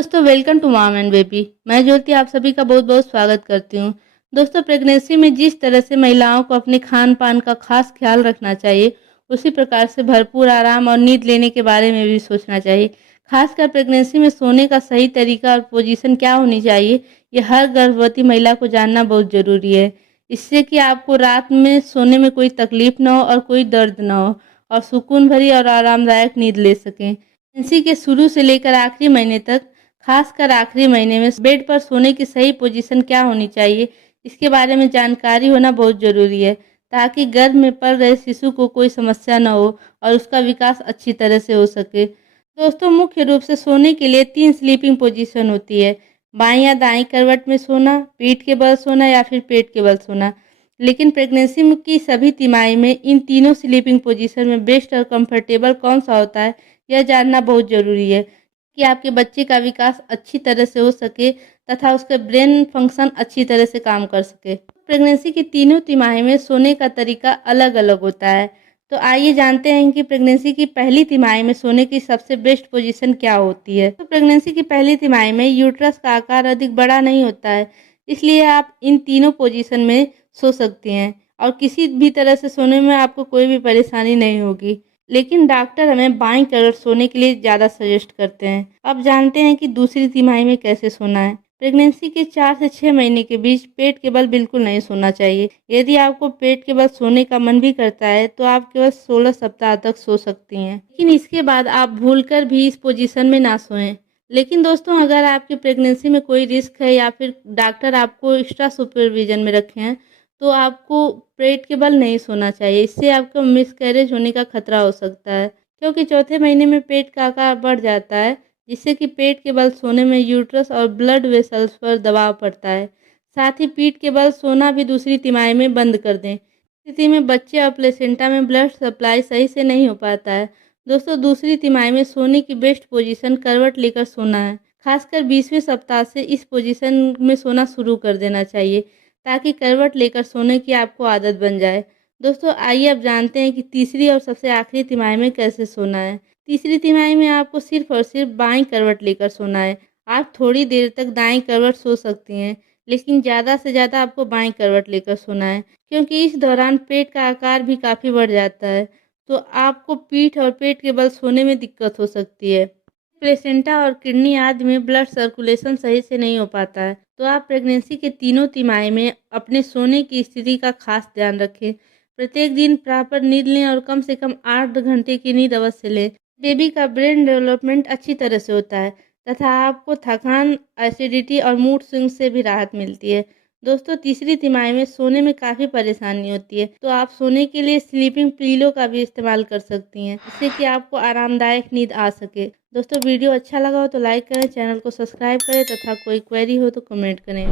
दोस्तों welcome to mom and baby. मैं ज्योति आप सभी का बहुत बहुत स्वागत करती हूँ। दोस्तों प्रेगनेंसी में जिस तरह से महिलाओं को अपने खान पान का खास ख्याल रखना चाहिए, उसी प्रकार से भरपूर आराम और नींद लेने के बारे में भी सोचना चाहिए। खासकर प्रेगनेंसी में सोने का सही तरीका और पोजीशन क्या होनी चाहिए, ये हर गर्भवती महिला को जानना बहुत ज़रूरी है। इससे कि आपको रात में सोने में कोई तकलीफ ना हो और कोई दर्द ना हो, और सुकून भरी और आरामदायक नींद ले सकें। प्रेगनेंसी के शुरू से लेकर आखिरी महीने तक, खासकर आखिरी महीने में बेड पर सोने की सही पोजीशन क्या होनी चाहिए, इसके बारे में जानकारी होना बहुत ज़रूरी है, ताकि गर्भ में पल रहे शिशु को कोई समस्या न हो और उसका विकास अच्छी तरह से हो सके। दोस्तों मुख्य रूप से सोने के लिए 3 स्लीपिंग पोजीशन होती है: बाईं या दाईं करवट में सोना, पीठ के बल सोना या फिर पेट के बल सोना। लेकिन प्रेगनेंसी की सभी तिमाही में इन तीनों स्लीपिंग पोजीशन में बेस्ट और कंफर्टेबल कौन सा होता है, यह जानना बहुत ज़रूरी है कि आपके बच्चे का विकास अच्छी तरह से हो सके तथा उसके ब्रेन फंक्शन अच्छी तरह से काम कर सके। प्रेगनेंसी की तीनों तिमाही में सोने का तरीका अलग अलग होता है। तो आइए जानते हैं कि प्रेगनेंसी की पहली तिमाही में सोने की सबसे बेस्ट पोजीशन क्या होती है। तो प्रेगनेंसी की पहली तिमाही में यूट्रस का आकार अधिक बड़ा नहीं होता है, इसलिए आप इन तीनों पोजीशन में सो सकती हैं और किसी भी तरह से सोने में आपको कोई भी परेशानी नहीं होगी। लेकिन डॉक्टर हमें बाईं करवट सोने के लिए ज़्यादा सजेस्ट करते हैं। अब जानते हैं कि दूसरी तिमाही में कैसे सोना है। प्रेगनेंसी के 4 से 6 महीने के बीच पेट के बल बिल्कुल नहीं सोना चाहिए। यदि आपको पेट के बल सोने का मन भी करता है तो आप केवल 16 सप्ताह तक सो सकती हैं, लेकिन इसके बाद आप भूलकर भी इस पोजीशन में ना सोएं। लेकिन दोस्तों अगर आपकी प्रेगनेंसी में कोई रिस्क है या फिर डॉक्टर आपको एक्स्ट्रा सुपरविजन में रखे हैं, तो आपको पेट के बल नहीं सोना चाहिए। इससे आपको मिसकैरेज होने का खतरा हो सकता है, क्योंकि चौथे महीने में पेट का आकार बढ़ जाता है, जिससे कि पेट के बल सोने में यूट्रस और ब्लड वेसल्स पर दबाव पड़ता है। साथ ही पीठ के बल सोना भी दूसरी तिमाही में बंद कर दें। स्थिति में बच्चे और प्लेसेंटा में ब्लड सप्लाई सही से नहीं हो पाता है। दोस्तों दूसरी तिमाही में सोने की बेस्ट पोजीशन करवट लेकर सोना है। खासकर 20वें सप्ताह से इस पोजीशन में सोना शुरू कर देना चाहिए, ताकि करवट लेकर सोने की आपको आदत बन जाए। दोस्तों आइए अब जानते हैं कि तीसरी और सबसे आखिरी तिमाही में कैसे सोना है। तीसरी तिमाही में आपको सिर्फ और सिर्फ बाईं करवट लेकर सोना है। आप थोड़ी देर तक दाईं करवट सो सकती हैं, लेकिन ज़्यादा से ज़्यादा आपको बाईं करवट लेकर सोना है, क्योंकि इस दौरान पेट का आकार भी काफ़ी बढ़ जाता है, तो आपको पीठ और पेट के बल सोने में दिक्कत हो सकती है। प्लेसेंटा और किडनी आदि में ब्लड सर्कुलेशन सही से नहीं हो पाता है, तो आप प्रेगनेंसी के तीनों तिमाही में अपने सोने की स्थिति का खास ध्यान रखें। प्रत्येक दिन प्रॉपर नींद लें और कम से कम 8 घंटे की नींद अवश्य लें। बेबी का ब्रेन डेवलपमेंट अच्छी तरह से होता है तथा आपको थकान, एसिडिटी और मूड स्विंग से भी राहत मिलती है। दोस्तों तीसरी तिमाही में सोने में काफ़ी परेशानी होती है, तो आप सोने के लिए स्लीपिंग पिलो का भी इस्तेमाल कर सकती हैं, जिससे कि आपको आरामदायक नींद आ सके। दोस्तों वीडियो अच्छा लगा हो तो लाइक करें, चैनल को सब्सक्राइब करें तथा कोई क्वेरी हो तो कमेंट करें।